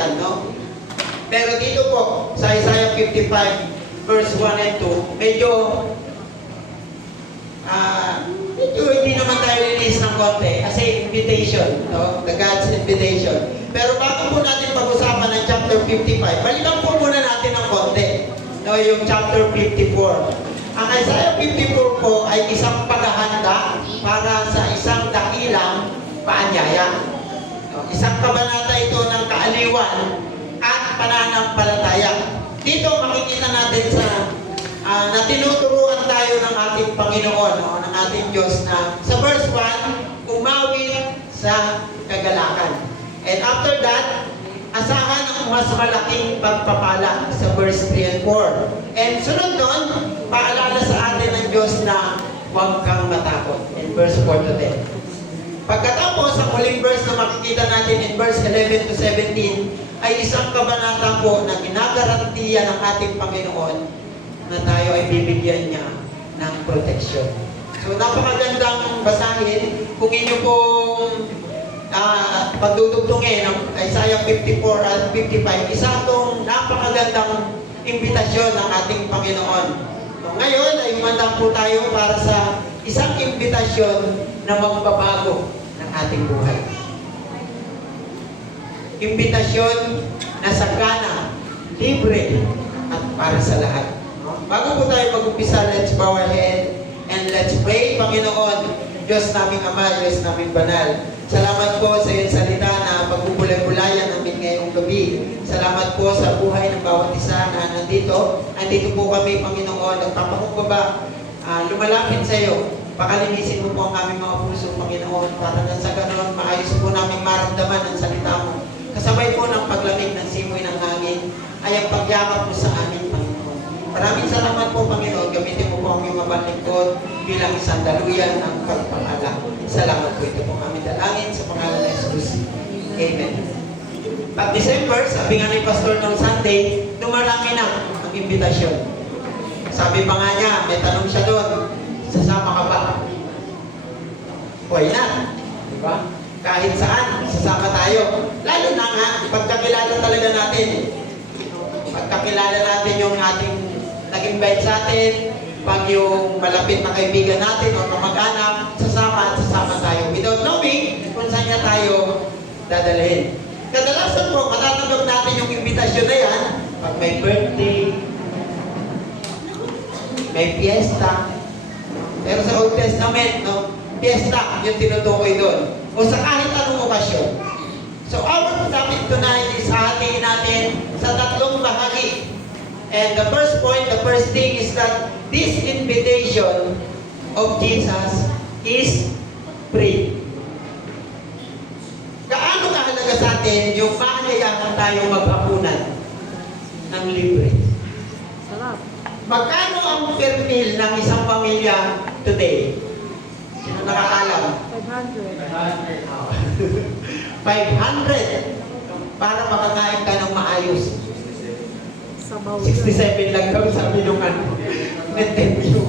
kagalakan, no? Pero dito po, sa Isaiah 55, verse 1 and 2, medyo hindi naman tayo release ng konti kasi invitation, no? The God's invitation. Pero bago po natin pag-usapan ng chapter 55, balikan po muna natin ng konti, no? Yung chapter 54. Ang Isaiah 54 po ay isang paghahanda para sa isang dakilang paanyaya. No? Isang kabanata ito ng kaaliwan at pananampalataya. Dito makikita natin na tinuturuan tayo ng ating Panginoon, no? Ng ating Diyos na sa verse 1, umawit sa kagalakan. And after that, asahan ang mas malaking pagpapala sa verse 3 and 4. And sunod nun, paalala sa atin ng Diyos na huwag kang matakot in verse 4 to 10. Pagkatapos, ang huling verse na makikita natin in verse 11 to 17 ay isang kabanata po na ginagarantiya ng ating Panginoon na tayo ay bibigyan niya ng protection. So, napakagandang basahin. Kung inyo pong pagdudugtungin ng Isaiah 54 at 55, isa itong napakagandang imbitasyon ng ating Panginoon. So, ngayon ay humanda po tayo para sa isang imbitasyon na magbabago ng ating buhay. Imbitasyon na sagana, libre, at para sa lahat. Bago po tayo mag-umpisa, let's bow our head and let's pray. Panginoon, Diyos naming Ama, Diyos naming Banal, salamat po sa iyong salita na pagpupulay-pulayan namin ngayong gabi. Salamat po sa buhay ng bawat isa na nandito. Nandito po kami, Panginoon, at papakumbaba, lumalapit sa iyo. Pakalinisin mo po ang aming mga puso, Panginoon, para na sa ganon, maayos po namin maramdaman ang salita mo. Kasabay po ng paglamig ng simoy ng hangin ay ang pagyakap mo sa amin, Panginoon. Maraming salamat po, Panginoon. Gamitin mo po ang iyong mabalingkod bilang isang daluyan ng pagpapala. Salamat po. Ito po ang aming dalangin sa pangalan ng Jesus. Amen. Pag December, sabi nga ni Pastor ng Sunday, dumarami na ang imbitasyon. Sabi pa nga niya, may tanong siya doon, sasama ka ba? Why not? Diba? Kahit saan, sasama tayo. Lalo na nga, pagkakilala talaga natin. Pagkakilala natin yung ating nag-invite sa atin, pag yung malapit na kaibigan natin o kamag-anak, sasama at sasama tayo. Without knowing kung saan niya tayo dadalhin. Kadalasan po, matatanggap natin yung invitasyon na yan pag may birthday, may fiesta. Pero sa Old Testament, no, fiesta yung tinutukoy doon. O sa kahit anong okasyon. So our topic tonight is hahatiin natin sa tatlong bahagi. And the first point, the first thing is that this invitation of Jesus is free. Gaano kahalaga sa atin yung maanyayahan tayo maghapunan ng libre? Magkano ang per meal ng isang pamilya today? Sino nakakalam? 500 para makakain ka ng maayos. 67 lang daw sabi nung net-interview.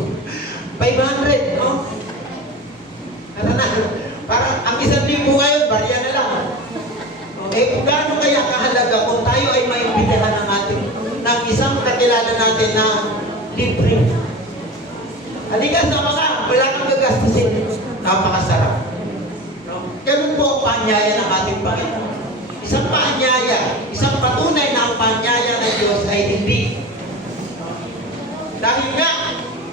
500, no? Ano na? Parang ang 1,000 ngayon, barya na lang. Okay, kung gaano kaya kahalaga kung tayo ay maimbitahan ng isang kakilala natin na libre. Halika, sama ka. Wala kang gagastusin. Napakasarap. No? Ganun po ang paanyaya ng ating Panginoon. Isang paanyaya, isang patunay na ang paanyaya ng Diyos ay hindi. Dahil nga,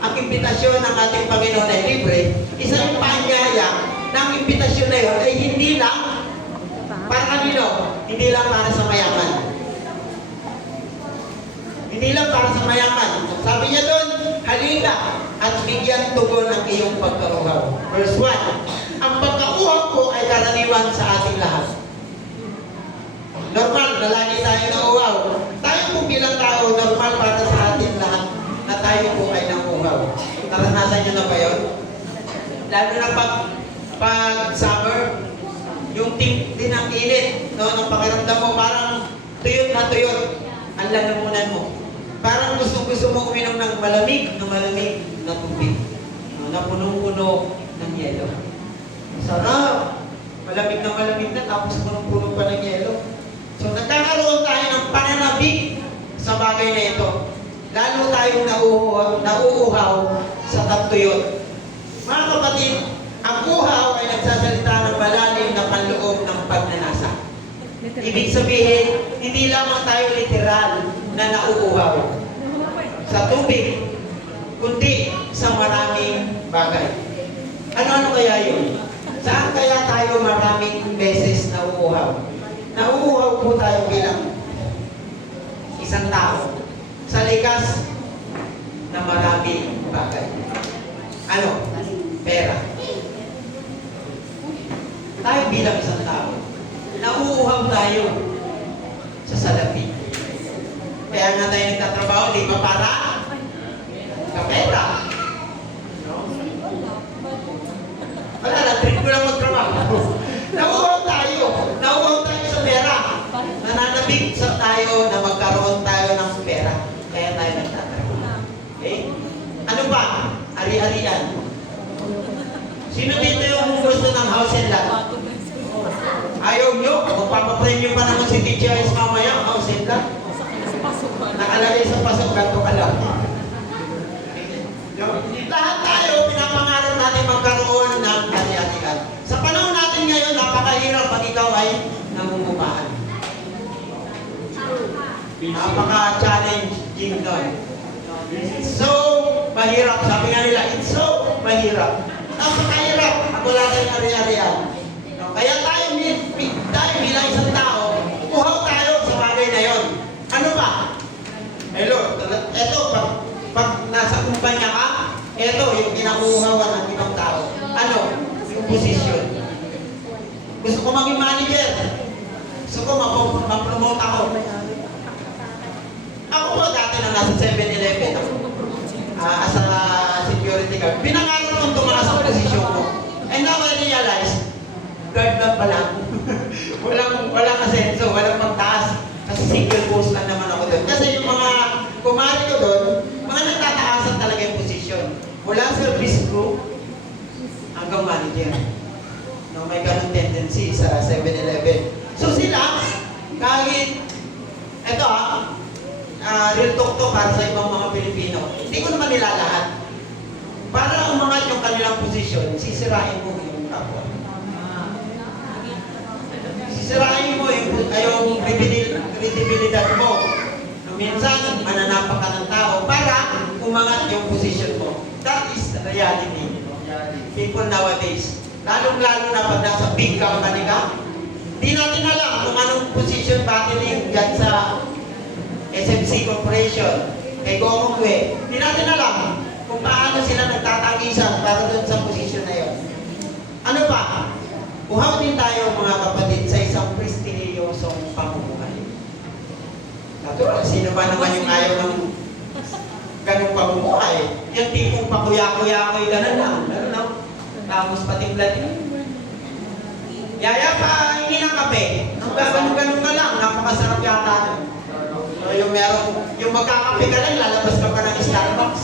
ang imbitasyon ng ating Panginoon ay libre, isang paanyaya na ang imbitasyon na yun ay hindi lang para kanino? Hindi lang para sa mayaman. Hindi lang para sa mayaman. Sabi niya doon, halika at bigyan tugon ang iyong pagkauhaw. Verse 1, ang pagkauhaw ko ay karaniwan sa ating lahat. Normal na lagi tayo nauhaw. Tayo po bilang tao, normal para sa atin lahat na tayo po ay nauhaw. Naranasan niyo na ba yun? Lalo na pag summer, yung din ang init, no? Nung pakiramdam mo, parang tuyot na tuyot ang lalamunan mo. Parang gusto mo uminom ng malamig na tubig. No? Na punong-puno ng yelo. Sarap! Malamig na tapos punong-puno pa ng yelo. So nagkakaroon tayong nauuhaw sa tagtuyot. Mga kapatid, ang uhaw ay nagsasalita ng malalim na panloob ng pagnanasa. Ibig sabihin, hindi lamang tayo literal na nauuhaw sa tubig, kundi sa maraming bagay. Ano-ano kaya yun? Saan kaya tayo maraming beses nauuhaw? Nauuhaw po tayo bilang isang tao sa likas na maraming bagay. Ano? Pera. Tayo bilang isang tao, nauuhaw tayo sa salapi. Kaya nga tayo nagtatrabaho, di ba para kapera? No? Wala na, trip ko lang magtrabaho. Nauuhaw tayo sa pera. Nananabig sa tayo na magkaroon tayo ng pera. Kaya tayo nagtatrabaho. Okay? Ano ba? Ari-arian. Sino dito yung gusto ng house and lot? Ayaw nyo? Magpapapremyo pa naman si Teacher Ice mamaya, house and lot. Nakalagay sa pasok, ganito ka lang. Lahat tayo, pinapangarap natin magkaroon ng ari-arian. Sa panahon natin ngayon, napakahirap pag ikaw ay namumupahan. Napaka-challenging doon. It's so mahirap. Sabi nga nila, it's so mahirap. Napakahirap. Wala tayong ari-arian. Kaya tayo bilang isang tao, uhaw tayo sa bagay na yon. Ano ba? Hello, eto, pag nasa kumpanya ka, eto, yung pinakuhawan ng ibang tao. Ano? Yung posisyon. Gusto ko maging manager. Gusto ko ma-promote ako. Ako po dati na nasa 7-Eleven as a security guard. Pinangarap kong tumaas sa posisyon ko. And now I realize, guard lang pala. walang asenso, walang pagtaas. Kasi single post lang naman ako doon. Kasi yung mga kumari ko doon, mga nagtataasan talaga yung posisyon. Mula service crew hanggang manager. No, may ganun tendency sa 7-Eleven. So sila, kahit, eto real talk to para sa ibang mga Pilipino. Hindi ko naman nila lahat. Para umangat yung kanilang posisyon, sisirain mo yung kapwa. Sisirain mo yung credibilidad mo. Minsan, mananapak ka ng tao para umangat yung posisyon mo. That is the reality. People nowadays. Lalong-lalo na pag nasa big company ka, di natin alam kung anong position battling dyan sa SMC Corporation, kay Gokong Kwe. Di natin alam kung paano sila nagtatagisan para doon sa posisyon na yun. Ano pa? Uhaw din tayo mga kapatid sa isang prestigyosong pamumuhay. Natural, sino ba naman yung ayaw ng ganong pamumuhay? Yung tipong pakuya-kuya-kuy ganun lang. Ganun lang. Tapos patimplat yun. Yaya pa, hindi ng kape. Ang ganun-ganun ka lang, napakasarap yata nun. So, yung magkakape ka lang, lalabas ka pa ng Starbucks.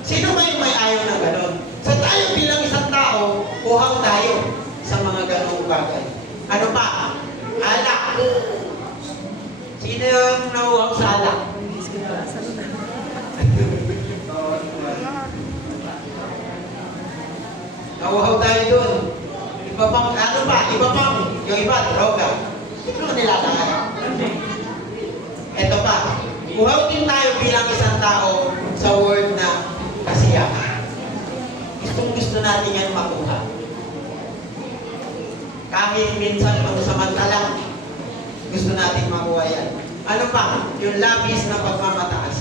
Sino ba yung may ayaw ng ganun? So tayo bilang isang tao, uhaw tayo sa mga ganung bagay. Ano pa? Alak. Sino yung nauhaw sa alak? Nauhaw tayo dun. Iba pang, ano pa? Iba pang, yung iba, droga. Sino nilalakay? Ito pa. Uhaw din tayo bilang isang tao sa word na kasiyahan. Gusto natin yan makuha. Kahit minsan pagsamantala, gusto natin makuha yan. Ano pa? Yung labis na pagmamataas.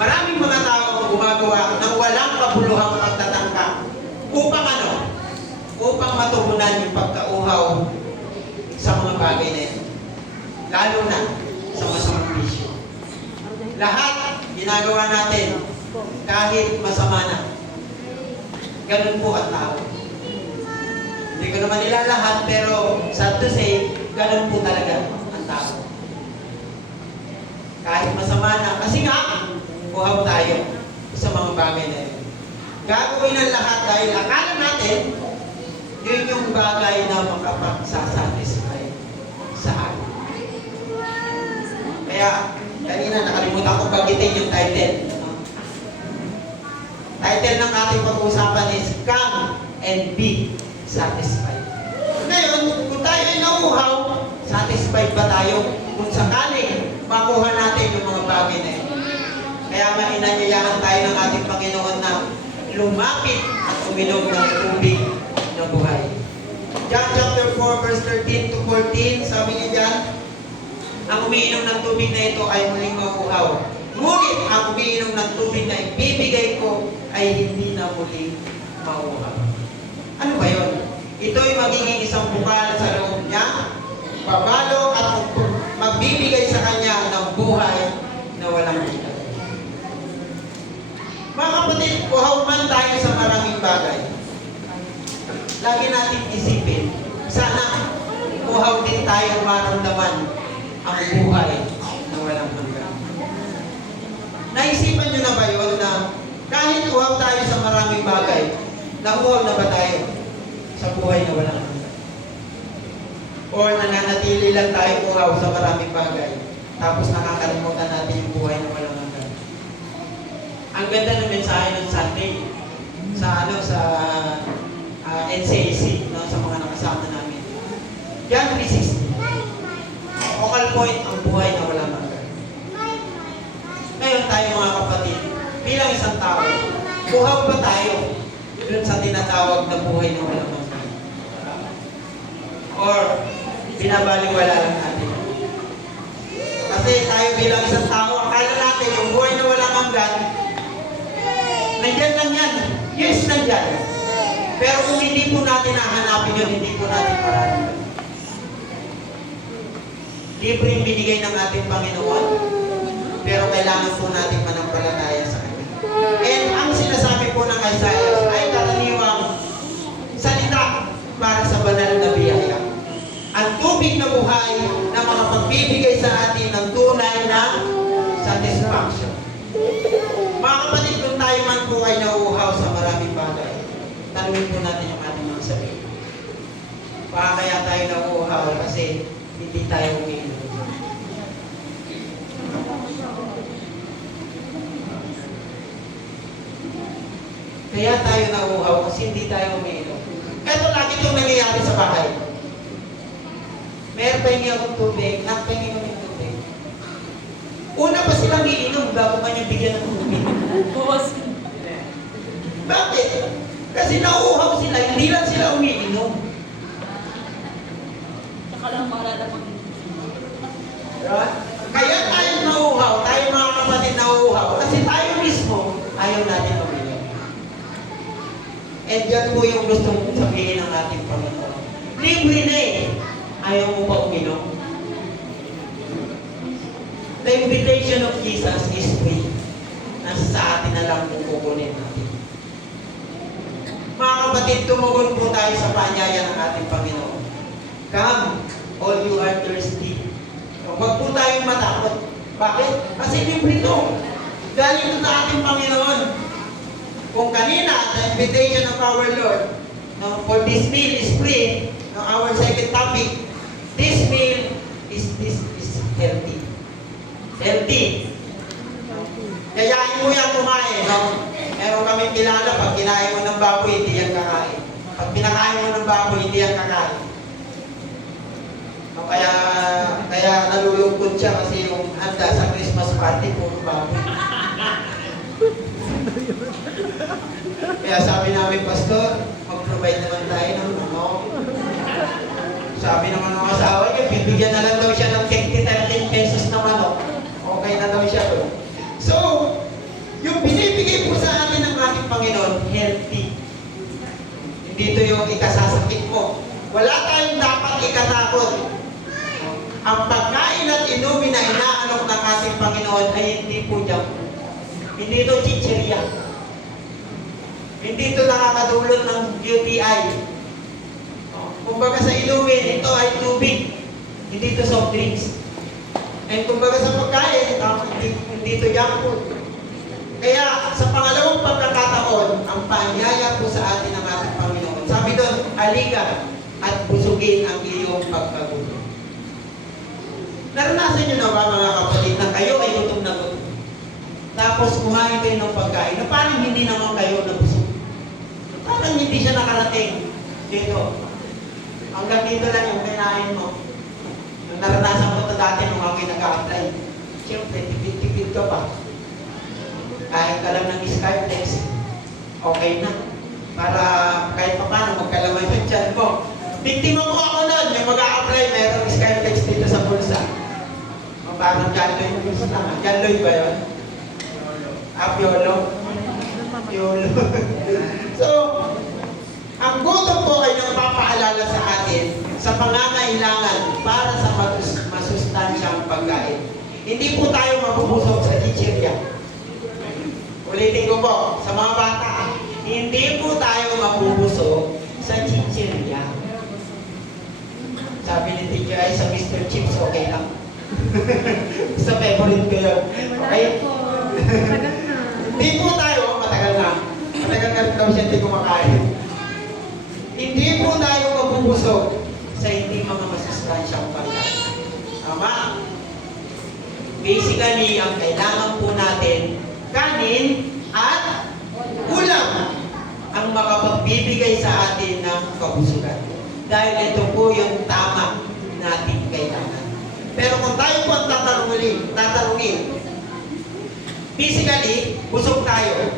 Maraming mga tao ang gumagawa ng walang kabuluhang pagtatangka upang ano? Upang matugunan yung pagkauhaw sa mga bagay na yan. Lalo na sa masamang bisyo. Lahat ginagawa natin kahit masama na. Ganun po ang tao. Hindi ko naman nila lahat, pero sad to say, ganun po talaga ang tao. Kahit masama na. Kasi nga, uhaw tayo sa mga bagay na yun. Gagawin ang lahat dahil akala natin, yun yung bagay na makapagsasatisfy sa atin. Kaya, kanina nakalimutan ko bagitin yung title. No? Title ng ating pag-uusapan is Come and Be Satisfied. Ngayon, kung tayo ay nauuhaw, satisfied ba tayo? Kung sakaling makuha natin yung mga bagay na yun. Kaya mainanyayahan tayo ng ating Panginoon na lumapit at uminom ng tubig na buhay. John chapter 4 verse 13 to 14, sabi niya dyan, ang umiinom ng tubig na ito ay muling mauuhaw. Ngunit ang umiinom ng tubig na ibibigay ko ay hindi na muling mauuhaw. Ano ba yun? Ito ay magiging isang bukal sa loob niya, babalo at magbibigay sa kanya ng buhay na walang hanggan. Mga kapatid, uhaw man tayo sa maraming bagay. Lagi natin isipin, sana uhaw din tayo maramdaman ang buhay na walang hanggan. Naisipan nyo na ba yun na kahit uhaw tayo sa maraming bagay, nauhaw na ba tayo sa buhay na walang hanggan? O nananatili lang tayo uhaw sa maraming bagay, tapos nakakalimutan natin yung buhay na walang hanggan? Ang ganda ng mensahe ng Sunday sa NCAC, no, sa mga nakasama namin. John 3:16. Focal point, ang buhay na walang hanggan. Ngayon tayo mga kapatid, bilang isang tao, uhaw ba tayo dun sa tinatawag na buhay na walang hanggan? Or binabaliwala lang natin? Kasi tayo bilang isang tao, akala natin yung buhay na walang hanggan, nandyan lang yan. Yes, nandyan. Pero kung hindi po natin nahanapin yun, hindi po natin mararamdaman. Libre yung binigay ng ating Panginoon, pero kailangan po natin manampalataya sa Kanya. And ang sinasabi po ng Isaiah ay karaniwang salita para sa banal na biyaya. Ang tubig na buhay na mga pagbibigay sa atin ng tunay na satisfaction. Mga kapatid, kung tayo man po ay nauuhaw sa maraming bagay, tanungin po natin yung ating mga sarili. Baka kaya tayo nauuhaw kasi hindi tayo umiinom. Kaya tayo nauuhaw kasi hindi tayo umiinom. Ito lagi itong nangyayari sa bahay. Meron pa hindi akong tubig, nakpahingi kami ng tubig. Una pa silang iinom bago pa niya bigyan ng tubig. Bakit? Kasi nauuhaw sila, hindi lang sila umiinom. Saka lang maalala pag Right? Kaya tayo nauuhaw, tayo mga kapatid nauuhaw, kasi tayo mismo ayaw natin uminom. And yan po yung gustong sabihin ng ating Panginoon. Libre na eh. Ayaw mo pa uminom. The invitation of Jesus is free. Nasa sa atin na lang kung kukunin natin. Mga kapatid, tumugon po tayo sa paanyaya ng ating Panginoon. Come, all you are thirsty. Huwag po tayong matakot. Bakit? Kasi libre ito. Galing ito sa ating Panginoon. Kung kanina, the invitation of our Lord, no, for this meal is free, no, our second topic, this meal is healthy. Healthy. Yayain mo yan kumain. No? Meron kami kilala, pag kinain mo ng baboy, hindi yan kakain. Pag pinakain mo ng baboy, hindi yan kakain. No, kaya nalulungkot siya kasi yung handa sa Christmas party, puro baboy. Kaya sabi namin, Pastor, mag-provide naman tayo ng ano. Sabi naman ng asawa niya, bibigyan na lang daw siya ng 20-13 pesos na manok. Okay na daw siya doon. So, yung binibigay po sa atin ng ating Panginoon, healthy. Hindi ito yung ikasasakit mo. Wala tayong dapat ikatakot. Ang pagkain at inumin na inaalok ng ating Panginoon ay hindi po junk. Hindi ito chichirya. Hindi ito nakakadulot ng UTI. Kumbaga sa inumin, ito ay tubig. Hindi ito soft drinks. And kumbaga sa pagkain, hindi ito junk food. Kaya sa pangalawang pagkakataon, ang paanyaya po sa atin ng ating Panginoon. Sabi doon, halika at busugin ang iyong pagkagutom. Naranasan nyo na ba mga kapatid na kayo ay gutom na gutom. Tapos kumain kayo ng pagkain na parang hindi naman kayo nabusog. Parang hindi siya nakarating dito. Hanggang dito lang yung kinain mo. Yung naranasan ko ito dati nung ako'y nag-a-apply. Siyempre, tipid-tipid ka pa. Kahit ka lang ng Skyflex, okay na. Para kahit pa paano magkalaman yung tiyan mo. Biktima mo ako nun, yung mag-a-apply, mayroong Skyflex dito sa bulsa. O parang John Lloyd yung bulsa na. John Lloyd ba yun? Yolo. Yolo. So, ang gutom po ay nagpapaalala sa atin sa pangangailangan para sa masustansyang pagkain. Hindi po tayo mabubusog sa chichirya. Ulitin ko po, sa mga bata, hindi po tayo mabubusog sa chichirya. Sabi ni Teacher ay sa Mr. Chips, okay lang. Sa favorite ko yun. Okay? Hindi po tayo, matagal na daw siya hindi kumakain. Hindi po tayo mabubusog sa hindi mga masustansyang pagkain. Tama? Basically, ang kailangan po natin, kanin at ulam ang makapagbibigay sa atin ng kabusugan. Dahil ito po yung tama natin kailangan. Pero kung tayo po ang tatanungin, physically, busog tayo.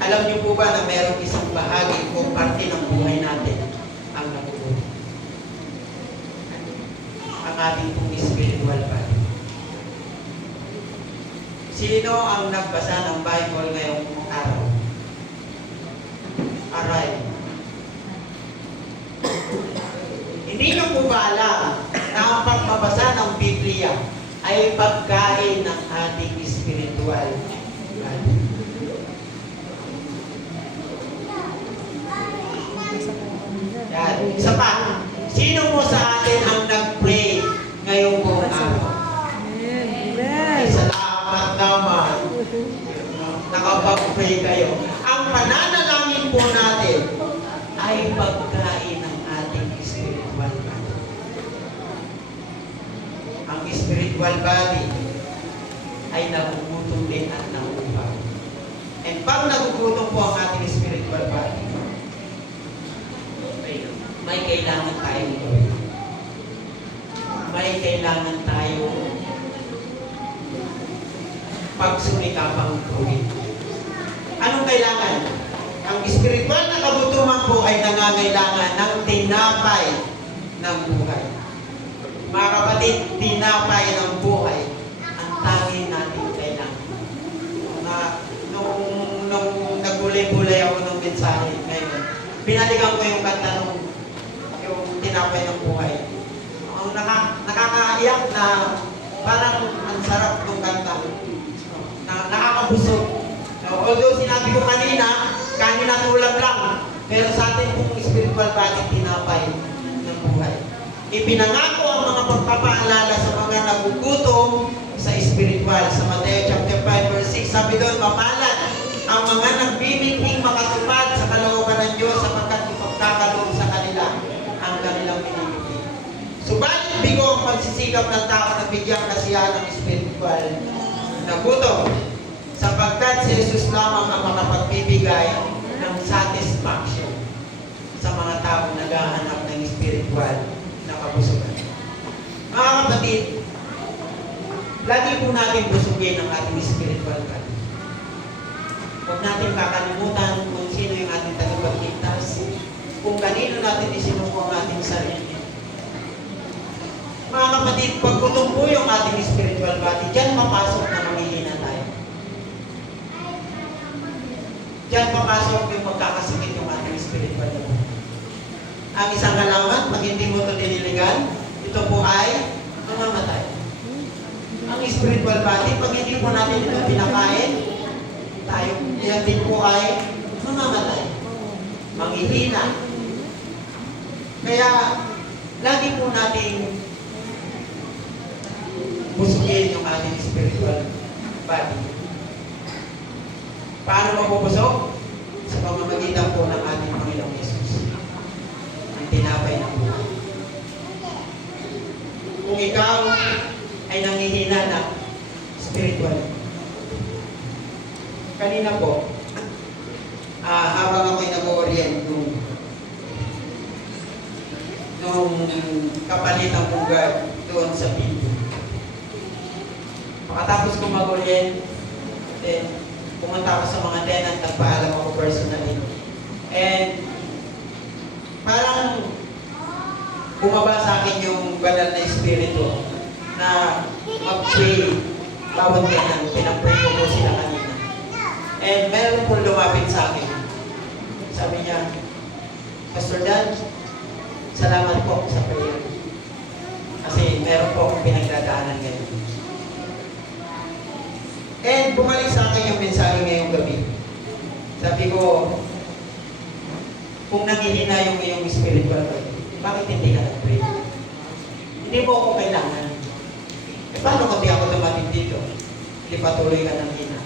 Alam niyo po ba na mayroong isang bahagi o parte ng buhay natin ang nagugutom? Ang ating pong spiritual body. Sino ang nagbasa ng Bible ngayong araw? Aray. Hindi niyo po ba alam na ang pagbabasa ng Biblia ay pagkain ng ating spiritual body? Yan. Isa pa, sino mo sa atin ang nag-pray ngayong buong araw? Ay, salamat naman. Nakapag-pray kayo. Ang pananalangin po natin ay pagkain ng ating spiritual body. Ang spiritual body ay nagugutom din at nagugutom. And pag nagugutom po ang ating spiritual body, may kailangan tayo gawin. May kailangan tayo pagsumikapang gawin. Anong kailangan? Ang spiritual na kagutuman po ay nangangailangan ng tinapay ng buhay. Mga kapatid, tinapay ng buhay ang tanging natin kailangan. Nung nagulay-gulay ako ng mensahe ngayon, binalikan ko yung kanta ng tinapay ng buhay. Ang nakakaiyak na parang ang sarap ng kanta. Nakakabusog. Although sinabi ko kanina, kanin at ulam lang. Pero sa atin pong spiritual body, tinapay ng buhay. Ipinangako ang mga pagpapaalala sa mga nagugutom sa spiritual. Sa Mateo chapter 5 verse 6, sabi doon, mapalad ang mga nagbibinting makatupad sa kalooban ng Diyos sapagkat ipagkakaloob sa kanila ang kanilang pinipili. Subalit bigo ang pagsisikap ng tao na bigyan kasiyahan ng spiritual na gutom, sapagkat si Jesus lamang ang makapagbibigay ng satisfaction sa mga taong naghahanap ng spiritual na kabusugan. Mga kapatid, lagi po natin busugin ang ating spiritual body. Huwag natin kakalimutan kung sino yung ating tagapagligtas, kung kanino natin isinuko ang ating sarili. Mga kapatid, pag gutom po yung ating spiritual body, dyan papasok na mamihina tayo. Dyan papasok yung magkakasakit yung ating spiritual body. Ang isang halaman, pag hindi mo ito diniligan, ito po ay mamamatay. Ang spiritual body, pag hindi po natin ito pinakain, tayo, yan din po ay mamamatay. Manghihina. Kaya, lagi po natin busugin yung ating spiritual body. Paano mapupusok? Sa pamamagitan po ng ating Panginoong Yesus. Ang tinapay ng buhay. Kung ikaw ay na spiritual. Kanina po, habang ako'y nag-orient nung kapalitan kong guard doon sa video. Makatapos kong mag-orient, then pumunta ako sa mga tenant, nagpaalam ako personally. And parang bumaba sa akin yung banal na espiritu na mag-pray bawat tenant. Pinag-pray ko po sila kanina. And meron po lumapit sa akin. Sabi niya, Pastor Dan, salamat po sa prayer. Kasi meron po akong pinagdadaanan ngayon. And bumalik sa akin yung mensahe ngayong gabi. Sabi ko, kung naghihina yung iyong spiritual life, bakit hindi ka nag-pray? Hindi mo ako kailangan. Paano kung di ako dumating dito? Hindi patuloy ka ng hina.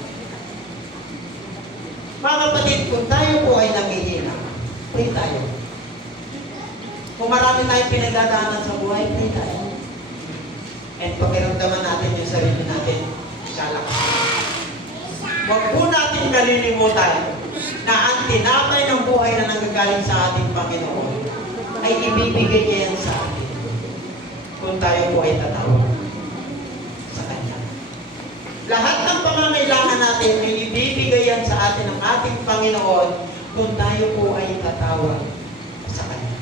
Mga kapatid, kung tayo po ay naghihina, pray tayo. Kung marami tayong pinagdadaanan sa buhay, pray tayo. And pakiramdaman natin yung sarili natin, kalakas. Huwag po natin kalilimutan na ang tinapay ng buhay na nanggagaling sa ating Panginoon ay ibibigay niya yan sa atin kung tayo po ay tatawag sa Kanya. Lahat ng pangangailangan natin ay ibibigay yan sa atin ng ating Panginoon kung tayo po ay tatawag sa Kanya.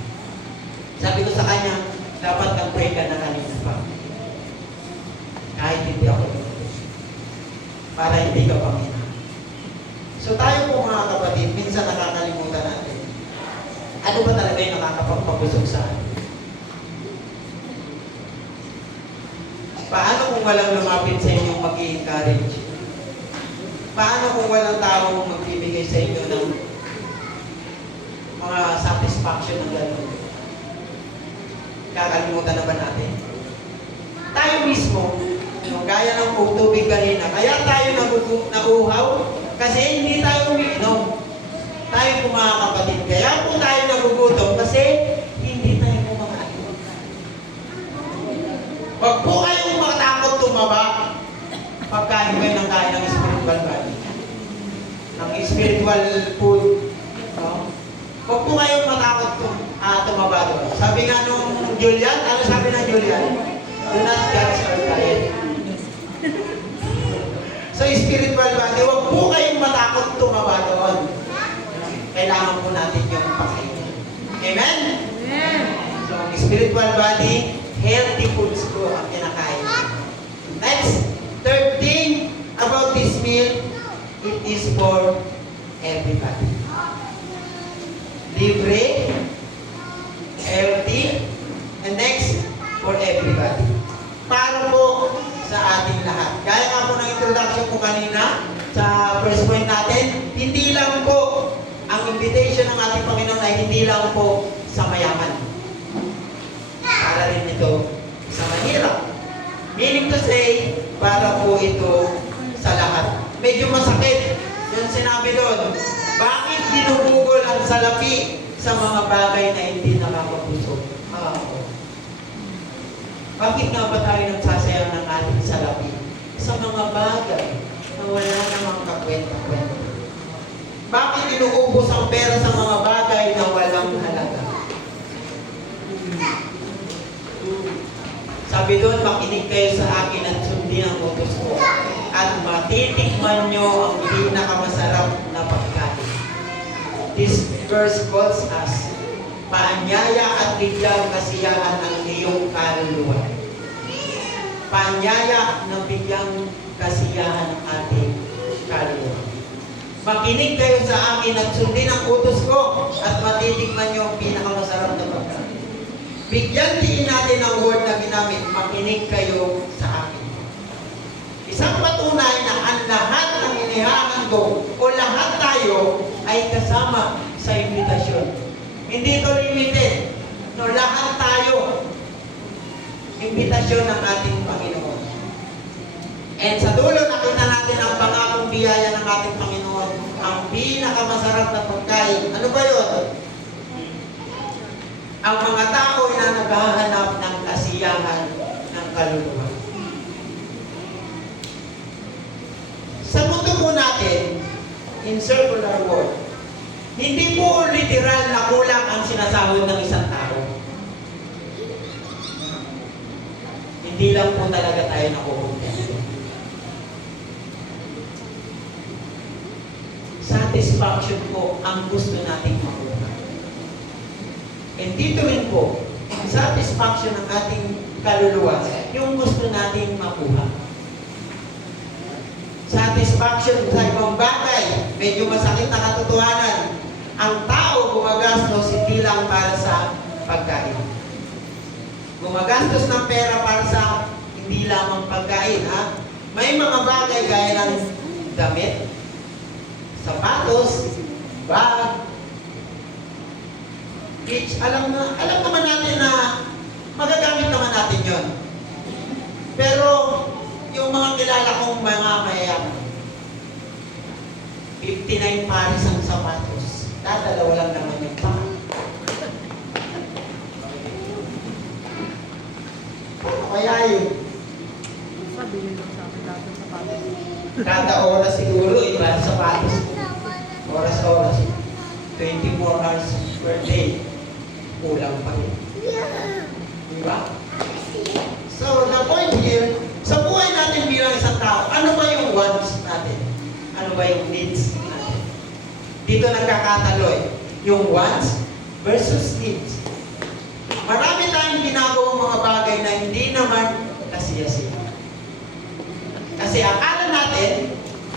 Sabi ko sa Kanya, dapat nag-pray ka na kanina pa. Kahit hindi ako para hindi ka pangina. So tayo po mga kapatid, minsan nakakalimutan natin. Ano ba talaga yung nakakapagpabusog sa atin? Paano kung walang lumapit sa inyong mag-i-encourage? Paano kung walang taong magbibigay sa inyo ng mga satisfaction ng gano'n? Kakalimutan na ba natin? Tayo mismo, gaya ng tubig kanina, kaya tayo nauuhaw kasi hindi tayo umiinom. Tayo po mga kapatid, kaya po tayo nagugutom kasi hindi tayo kumakain. Huwag po kayong matakot tumaba pagkain kayo ng kain ng spiritual body, ng spiritual food. No? Huwag po kayong matakot tumaba doon. Sabi nga nung Julian, ano sabi ng Julian? Do not judge our diet. So, spiritual body, huwag po kayong matakot tumaba doon. Kailangan po natin yung pakainin. Amen? Amen. So, spiritual body, healthy foods po ang kinakain. Next, third thing about this meal, it is for everybody. Libre, healthy, and next, for everybody. Para po sa ating lahat. Gaya nga po ng introduction ko kanina, sa first point natin, hindi lang po ang invitation ng ating Panginoon ay hindi lang po sa mayaman. Para rin ito sa mahirap. Meaning to say, para po ito sa lahat. Medyo masakit yung sinabi doon. Bakit dinubugol ang salapi sa mga bagay na hindi nakakapusok? Bakit nga ba tayo nagsasayang ng ating salapi sa mga bagay na wala namang kakwenta-kwenta? Bakit inuubos ang pera sa mga bagay na walang halaga? Sabi doon, makinig kayo sa akin at sundin ang utos ko at matitikman nyo ang pinakamasarap na pagkain. This verse calls us, paanyaya at bigyang kasiyahan ng iyong kaluluwa. Paanyaya ng bigyang kasiyahan ng ating kaluluwa. Makinig kayo sa akin at sundin ang utos ko at matitikman nyo ang pinakamasarap na pagkain. Bigyan din natin ang word na ginamit, makinig kayo sa akin. Isang patunay na ang lahat ng inihahandog o lahat tayo ay kasama sa invitasyon. Hindi ito limited. No, lahat tayo. Imbitasyon ng ating Panginoon. And sa dulo, nakita natin ang pangakong biyaya ng ating Panginoon. Ang pinakamasarap na pagkain. Ano ba yun? Ang mga tao na naghahanap ng kasiyahan ng kaluluwa. secular world. Hindi po literal na kulang ang sinasahod ng isang tao. Hindi lang po talaga tayo nakukumpleto. Satisfaction po ang gusto nating makuha. And dito rin po, satisfaction ng ating kaluluwa, yung gusto nating makuha. Satisfaction sa ibang bagay, medyo masakit na katotohanan. Ang tao gumagastos hindi lang para sa pagkain. Gumagastos ng pera para sa hindi lamang pagkain, ha? May mga bagay gaya ng damit, sapatos, bag, which alam naman natin na magagamit naman natin yon. Pero yung mga kilala kong mga mayayaman, 59 pares ang sapatos. Dadalawa lang naman yung paa. Paano kaya yun? Sabi nila sa akin lahat ng sapatos. Kada oras siguro, iba ang sapatos. Oras-oras. 24 hours per day. Kulang pa rin. Diba? So, the point here, sa buhay natin bilang isang tao, ano ba yung wants natin? Ano ba yung needs natin? Dito nagkakataloy, yung wants versus needs. Marami tayong ginagawang mga bagay na hindi naman kasiya-siya. Kasi akala natin,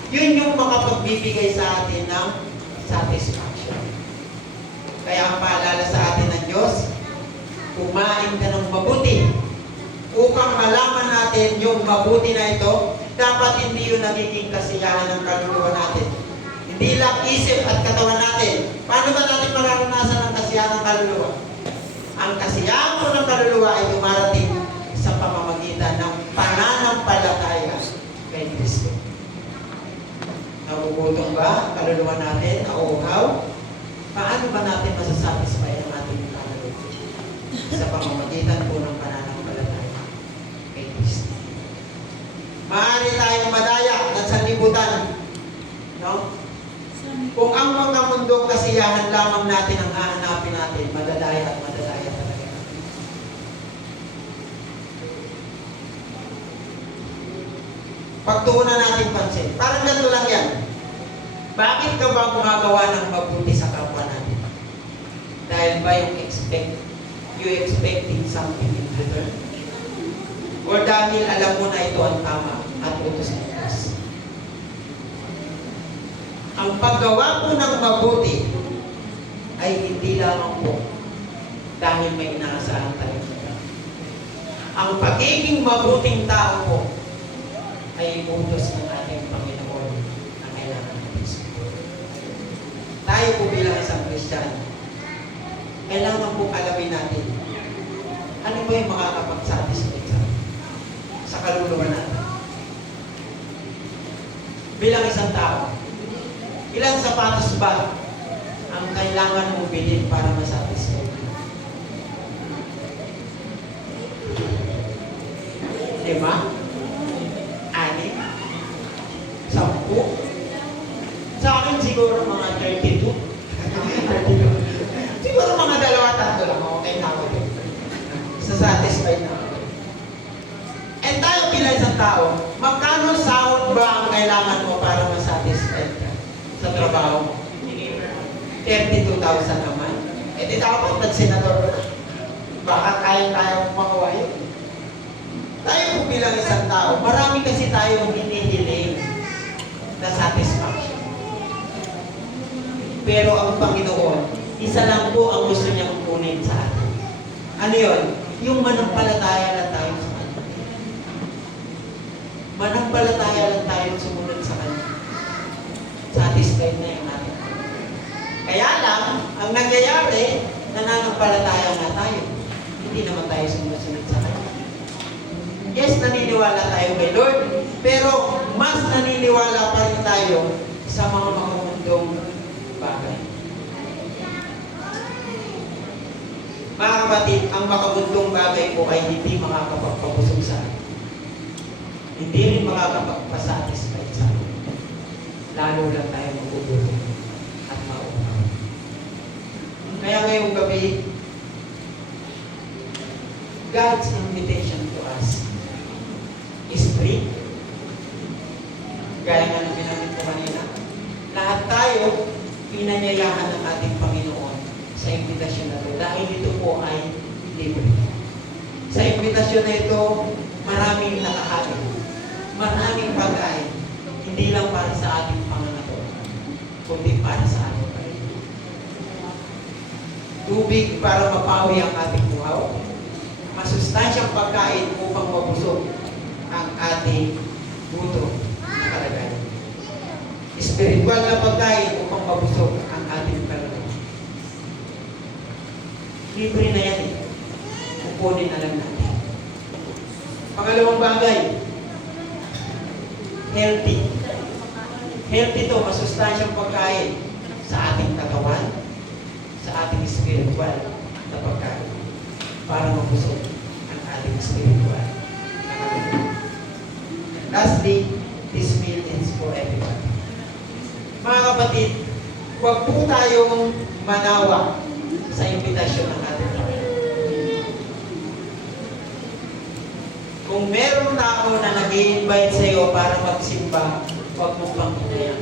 yun yung makapagbibigay sa atin ng satisfaction. Kaya ang paalala sa atin ng Diyos, kumain ka ng mabuti. Upang malaman natin yung mabuti na ito, dapat hindi yun nagiging kasiyahan ng kaluluwa natin. Hindi lang isip at katawan natin. Paano ba natin mararanasan ang kasiyahan ng kaluluwa? Ang kasiyahan po ng kaluluwa ay dumarating sa pamamagitan ng pananampalataya kay Kristo. Nagugutom ba kaluluwa natin? Nauuhaw? Paano ba natin masasatisfy ang ating kaluluwa? Sa pamamagitan po ng pananampalataya kay Kristo. Maaari tayong madaya at sanlibutan. No? Kung ang mga mundong kasiyahan lamang natin ang hahanapin natin, madadaya at madadaya talaga. Pagtuunan natin pansin. Parang ganito lang yan. Bakit ka ba gumagawa ng mabuti sa kapwa natin? Dahil ba you expecting something in return? O dahil alam mo na ito ang tama at utos ng Diyos? Ang paggawa po ng mabuti ay hindi lamang po dahil may inaasahan tayo. Ang pagiging mabuting tao po ay utos ng ating Panginoon na kailangan natin. Tayo po bilang isang Kristiyano, kailangan po alamin natin ano ba yung makakapagsatisfy sa kaluluwa natin. Bilang isang tao, ilang sapatos ba ang kailangan mong bilhin para masatisfy? Lima? Anim? 10? Sa akin siguro mga 32. Siguro mga 2-3 lang. Okay na ako din. Sasatisfy na ako. And tayo bilang isang tao, magkano sahod ba ang kailangan mo para masatisfy ka sa trabaho mo? 32,000 naman. Eh di dapat nag-senador. Baka kaya makuha yun. Tayo po bilang isang tao, marami kasi tayong hinihiling na satisfaction. Pero ang Panginoon, isa lang po ang gusto niyang kunin sa atin. Ano yun? Yung manampalataya lang tayo sa Kanya. Manampalataya lang tayo sumunod sa Kanya. Satisfied na yung natin. Kaya lang, ang nangyayari, nananampalataya nga tayo. Hindi naman tayo sumusunod sa Kanya. Yes, naniniwala tayo kay Lord, pero mas naniniwala pa rin tayo sa mga makamundong bagay. Mga kapatid, ang makamundong bagay po ay hindi makakapagpabusog sa atin. Hindi rin makakapagpasatisfy sa atin. Lalo lang tayo magugulo. Kaya ngayong gabi, God's invitation to us is free. Gaya nga ng binanggit ko kanina, lahat tayo pinanyayahan ng ating Panginoon sa imbitasyon na ito dahil ito po ay libre. Sa imbitasyon na ito, maraming nakahain, maraming pagkain, hindi lang para sa ating pangangatawan, kundi para sa ating Panginoon. Tubig para mapawi ang ating buhaw, masustansyang pagkain upang mabusog ang ating buto na kalagayan. Espiritual na pagkain upang mabusog ang ating kalagayan. Libre na yan eh. Kukunin na lang natin. Pangalawang bagay, healthy. Healthy to, masustansyang pagkain sa ating katawan, sa ating spiritual na pagkain para mabusog ang ating spiritual na kalagayan. Lastly, this meal is for everyone. Mga kapatid, huwag po tayong manawa sa imbitasyon ng ating Panginoon. Kung merong tao na nag-i-invite sa iyo para magsimba, huwag mong panghinayang.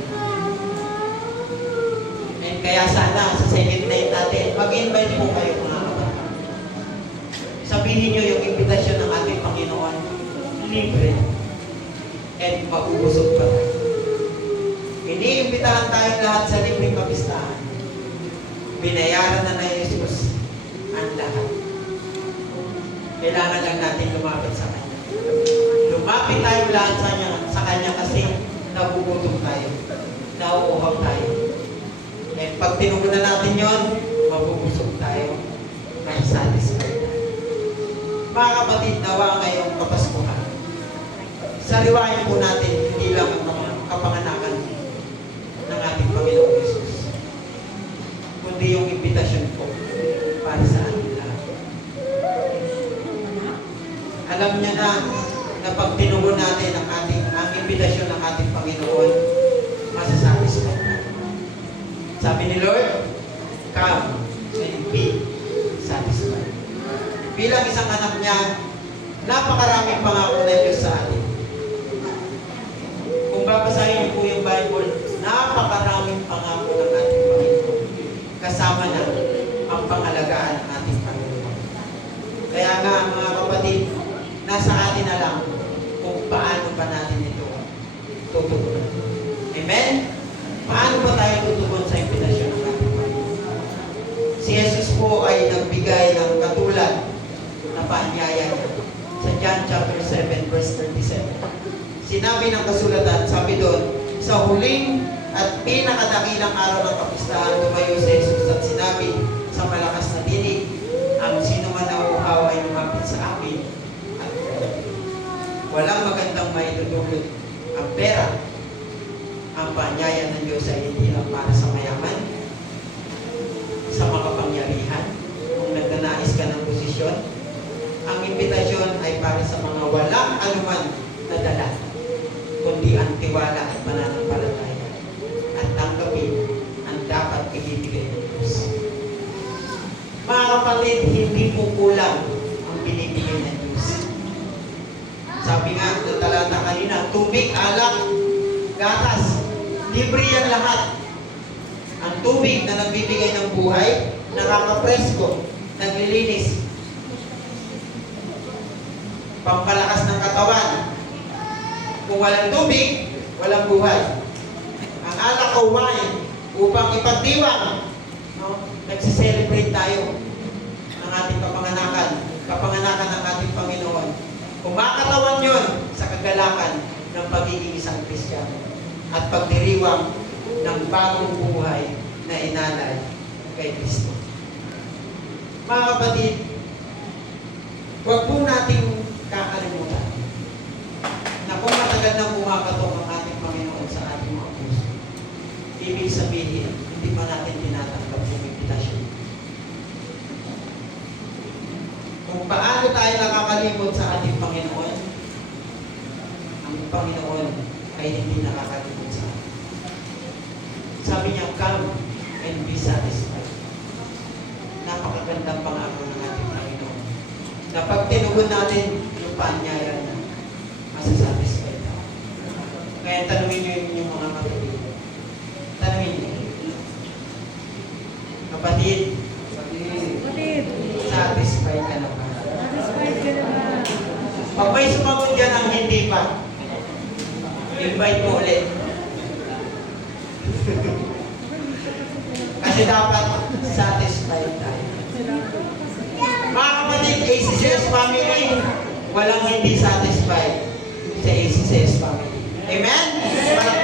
And kaya sana sa second night natin, mag-invite po kayo mga kapatid. Sabihin niyo yung imbitasyon ng ating Panginoon, libre. And mabubusog pa tayo. Iniimbitahan tayong lahat sa libreng kapistahan. Binayaran na Jesus ang lahat. Kailangan lang natin lumapit sa Kanya. Lumapit tayong lahat sa Kanya kasi nagugutom tayo. Nauuhaw tayo. And pag tinugunan natin yon, mabubusog tayo. May satisfied tayo. Mga kapatid, nawa ngayong Kapaskuhan. Sariwain po natin, hindi lang ang mga kapanganakan ng ating Panginoong Jesus, kundi yung imbitasyon po para sa ating lahat. Alam niya na pag tinugon natin ang imbitasyon ng ating Panginoon, masasatisfy natin. Sabi ni Lord, come and be satisfied. Bilang isang anak niya, napakaraming pangako ng Diyos sa atin. Kung babasahin niyo po yung Bible, napakaraming pangako ng ating Panginoon. Kasama na ang pangalagaan ng ating Panginoon. Kaya nga mga kapatid, nasa atin na lang kung paano pa natin ito tutugunan. Amen? Paano ba tayo tutugon sa imbitasyon ng ating Panginoon? Si Jesus po ay nagbigay ng katulad na paanyaya niya. Sa John chapter 7 verse 37. Sinabi ng kasulatan, sabi doon, sa huling at pinakadakilang araw ng kapistahan, tumayo si Jesus at sinabi sa malakas na tinig, ang sino man na uhaw ay lumapit sa akin at walang magandang maitutulot ang pera. Ang paanyaya ng Diyos ay hindi lang para sa mayaman, sa makapangyarihan, kung nagnanais ka ng posisyon. Ang imbitasyon ay para sa mga walang anuman na dala, kundi ang tiwala at pananampalataya at tanggapin ang dapat ibibigay ng Diyos. Mga kapatid, hindi po kulang ang binibigay ng Diyos. Sabi nga ng talata kanina, tubig, alak, gatas, libre yan lahat. Ang tubig na nagbibigay ng buhay, nakakapresko, naglilinis, pampalakas ng katawan. Kung walang tubig, walang buhay. Ang alak o wine, upang ipagdiwang, no? Nagsiselebrate tayo ng ating kapanganakan ng ating Panginoon. Kumakatawan yun sa kagalakan ng pagiging isang Kristiyano at pagdiriwang ng bagong buhay na inalay kay Kristo. Mga kapatid, huwag po nating kakalimutan na kung matagal na pumakatok ang ating Panginoon sa ating mga puso, ibig sabihin, hindi pa natin tinatanggap yung imbitasyon. Kung paano tayo nakakalimot sa ating Panginoon, ang Panginoon ay hindi nakakalimot sa atin. Sabi niya, come and be satisfied. magandang pangako ng ating Panginoon. Na pag tinugon natin yung paanyaya na, masasatisfy tayo. Kaya tanungin niyo yung mga kapatid. Tanungin niyo. Kapatid, Kapatid, satisfy ka na ba? satisfied ka na ba? Pag may sumagot dyan ang hindi pa, invite mo ulit. Kasi dapat satisfied tayo. Mga kapatid, ACCS family, walang hindi satisfied sa ACCS family. Amen?